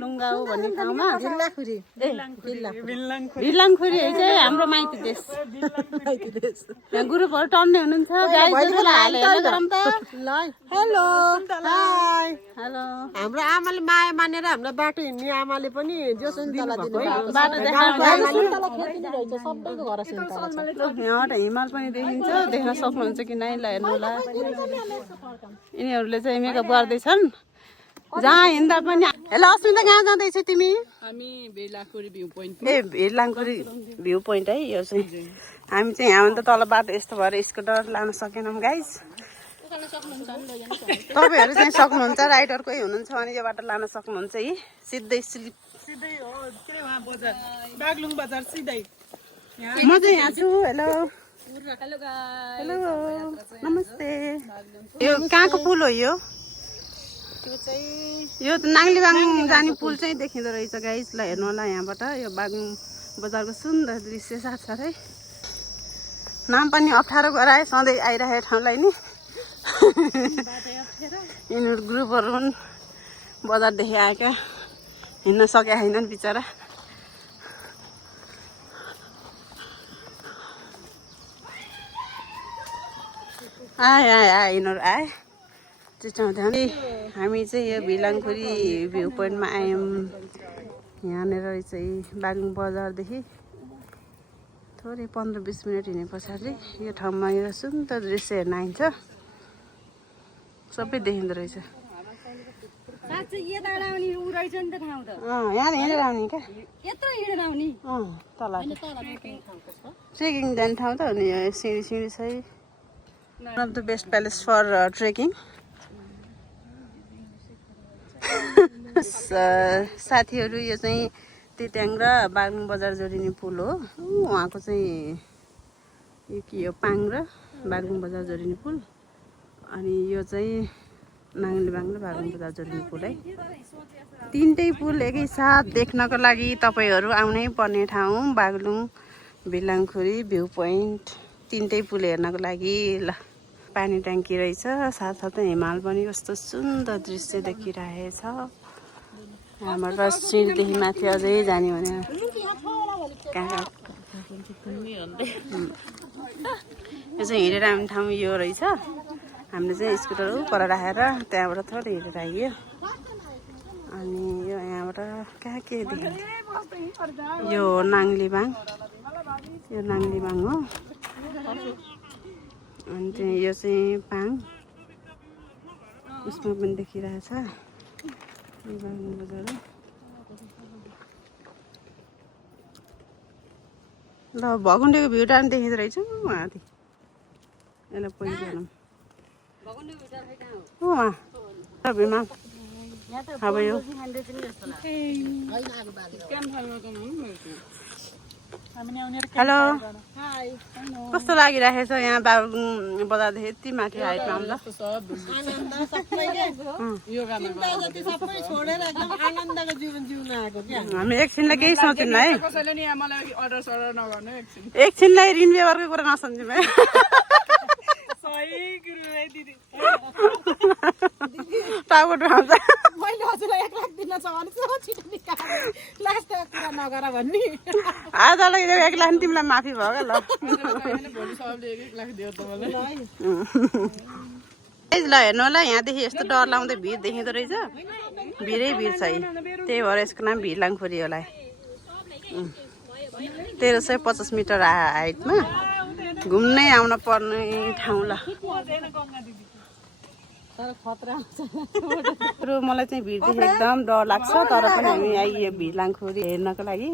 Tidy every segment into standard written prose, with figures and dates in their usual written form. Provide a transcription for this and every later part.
लुङ्गाउ भन्ने ठाउँमा भिल्लाङखुरी चाहिँ हाम्रो माइती देश यहाँ ग्रुपहरू टन्ने हुनुहुन्छ हेलो हेलो हाम्रो आमाले माया मानेर हाम्रो बाटो हिँड्ने आमाले पनि जो सुन्तला यहाँबाट हिमाल पनि देखिन्छ देख्न सक्नुहुन्छ कि नै हेर्नु होला यिनीहरूले चाहिँ मेकअप गर्दैछन् जहाँ हिँड्दा पनि हेलो अस्मिता कहाँ जाँदैछ तिमी हामी भिरलाङखुरी भ्यू पोइन्ट भिरलाङखुरी भ्यू पोइन्ट है यो चाहिँ हामी चाहिँ यहाँ त तल बाटो यस्तो भएर स्कुटर लान सकेनौँ गाइस तपाईँहरू चाहिँ सक्नुहुन्छ राइडरकै हुनुहुन्छ भने यो बाटो लान सक्नुहुन्छ है सिधै बागलुङ बजार सिधै म चाहिँ यहाँ छु हेलो हेलो नमस्ते यो कहाँको पुल हो यो यो त नाङ्लीबाङ जाने पुल चाहिँ देखिँदो रहेछ गाइस ल हेर्नु होला यहाँबाट यो बागलुङ बजारको सुन्दर दृश्य साथसाथै नाम पनि अप्ठ्यारो गराए सधैँ आइरहेको ठाउँलाई नि यिनीहरू ग्रुपहरू पनि बजारदेखि आएका हिँड्न सकेका छैनन् बिचरा आए यिनीहरू आए चिच्याउँदै हामी चाहिँ यो भिरलाङखुरी भ्यू पोइन्टमा आयौँ यहाँनिर चाहिँ बागलुङ बजारदेखि थोरै 15-20 मिनट हिँडे पछाडि यो ठाउँमा यो सुन्दर दृश्य हेर्न आइन्छ सबै देखिँदो रहेछ यहाँ हिँडेर आउने क्या तल ट्रेकिङ जाने ठाउँ त हो नि सिँढी छ one of the best palace for trekking साथीहरू यो चाहिँ तित्याङ र बागलुङ बजार जोडिने पुल हो उहाँको चाहिँ यो के हो पाङ र बागलुङ बजार जोडिने पुल अनि यो चाहिँ नाङ्लीबाङ र बागलुङ बजार जोडिने पुल है तिनटै पुल एकैसाथ देख्नको लागि तपाईँहरू आउनै पर्ने ठाउँ बागलुङ भिरलाङखुरी भ्यू पोइन्ट तिनटै पुल हेर्नको लागि ल पानी ट्याङ्की रहेछ साथसाथै हिमाल पनि कस्तो सुन्दर दृश्य देखिरहेछ हाम्रो सिँढीदेखि माथि अझै जाने भने कहाँ यो चाहिँ हिँडेर आउने ठाउँ यो रहेछ हामीले चाहिँ स्कुटर पर राखेर त्यहाँबाट थोरै हिँडेर आइयो अनि यो यहाँबाट कहाँ के देखिन्छ यो नाङ्लीबाङ हो अनि चाहिँ यो चाहिँ पाङ उसमा पनि देखिरहेछ बागलुङ बजार ल भगुन्डेको भ्यू टाइम देखिँदो रहेछ उहाँदेखि यसलाई पहिलो जानु भ्यूमा अब यो हेलो कस्तो लागिरहेको छ यहाँ बागलुङ बजारदेखि यति माथि हाइटमा आउँदा हामी एकछिनलाई केही सोच्दैनौँ है एकछिनलाई ऋण व्यवहारको कुरा नसम्झौँ है टाउको आउँछ आजलाई 1 लाख तिमीलाई माफी भयो क्या ल हेर्नु होला यहाँदेखि यस्तो डर लाउँदै भिड देखिँदो रहेछ भिडै भिड छ त्यही भएर यसको नाम भिरलाङखुरी होला 1350 मिटर हाइटमा घुम्नै आउन पर्ने ठाउँ ल मलाई चाहिँ भिडदेखि एकदम डर लाग्छ तर पनि हामी आइयो भिरलाङखुरी हेर्नको लागि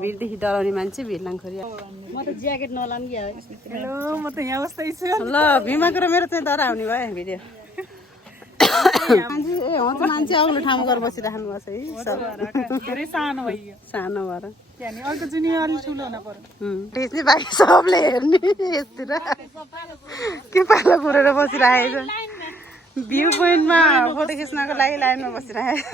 भिडदेखि डराउने मान्छे भिरलाङखुरी म त ज्याकेट नलाम कि हेलो म त यहाँ बस्दै छु ल भिमाको र मेरो चाहिँ डराउने भयो भिडियो मान्छे अग्लो ठाउँ गरेर बसिराख्नु भएको छ है धेरै सानो भयो सानो भएर अर्को जुनी अलि ठुलो हुन पर्यो त्यसै बाँकी सबले हेर्ने यस्तिर के पालो पुरेर बसिरहेको छ भ्यू पोइन्टमा फोटो खिच्नको लागि लाइनमा बसिरहेको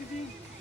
दिदी